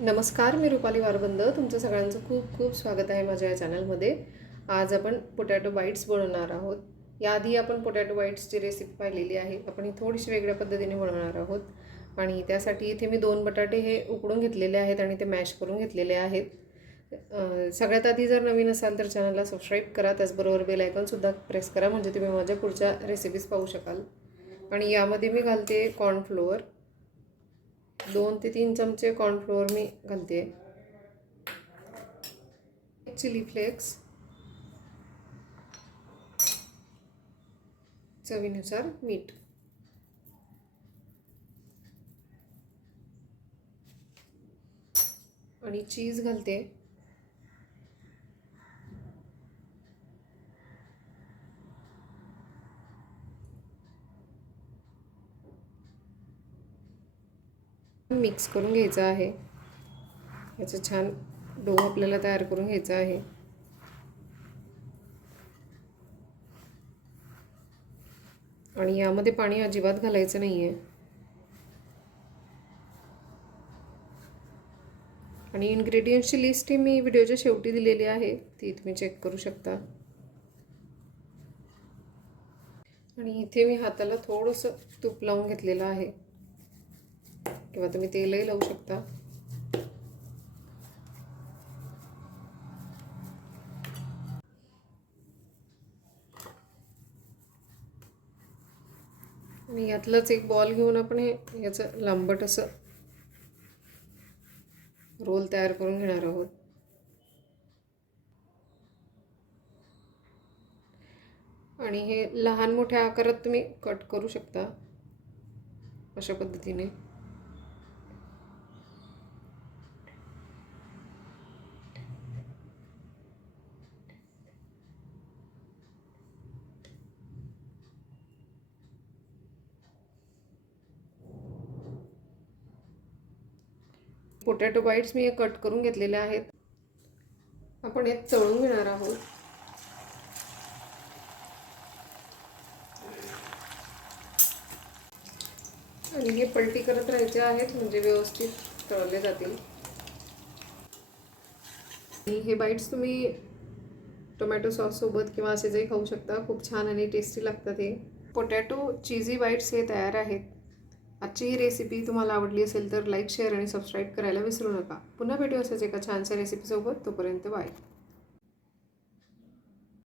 नमस्कार, मी रुपाली वारबंद. तुमचं सगळ्यांचं खूप खूप स्वागत आहे माझ्या या चॅनलमध्ये. आज आपण पोटॅटो बाईट्स बनवणार आहोत. याआधी आपण पोटॅटो बाईट्सची रेसिपी पाहिलेली आहे. आपण ही थोडीशी वेगळ्या पद्धतीने बनवणार आहोत. आणि त्यासाठी इथे मी 2 बटाटे हे उकडून घेतलेले आहेत आणि ते मॅश करून घेतलेले आहेत. सगळ्यात आधी जर नवीन असाल तर चॅनलला सबस्क्राईब करा. त्याचबरोबर बेल आयकॉनसुद्धा प्रेस करा, म्हणजे तुम्ही माझ्या पुढच्या रेसिपीज पाहू शकाल. आणि यामध्ये मी घालते कॉर्नफ्लोअर. 2 ते 3 चमचे कॉर्नफ्लोअर मी घालते. चिली फ्लेक्स, चवीनुसार मीठ आणि चीज घालते. मिक्स करून घ्यायचं आहे. याचं छान डो आपल्याला तयार करून घ्यायचा आहे. आणि यामध्ये पाणी अजिबात घालायचं नाही आहे. आणि इन्ग्रेडियंट्सची लिस्ट ही मी व्हिडिओच्या शेवटी दिलेली आहे, ती तुम्ही चेक करू शकता. आणि इथे मी हाताला थोडंसं तूप लावून घेतलेलं आहे, किंवा तुम्ही तेलही लावू शकता. आणि यातलंच एक बॉल घेऊन आपण याचं लांबट असं रोल तयार करून घेणार आहोत. आणि हे लहान मोठ्या आकारात तुम्ही कट करू शकता अशा पद्धतीने. पोटॅटो बाईट्स मी कट करून घेतलेले आहेत. आपण हे तळून घेणार आहोत. आणि हे पलटी करत राहायचे आहेत, म्हणजे व्यवस्थित तळले जातील. आणि हे बाईट्स तुम्ही टोमॅटो सॉस सोबत किंवा असेही खाऊ शकता. खूप छान आणि टेस्टी लागतात. हे पोटॅटो चीजी बाईट्स हे तयार आहेत. आजची ही रेसिपी तुम्हाला आवडली असेल तर लाईक, शेअर आणि सबस्क्राईब करायला विसरू नका. पुन्हा भेटू असाच एका छानशा रेसिपीसोबत. तोपर्यंत बाय.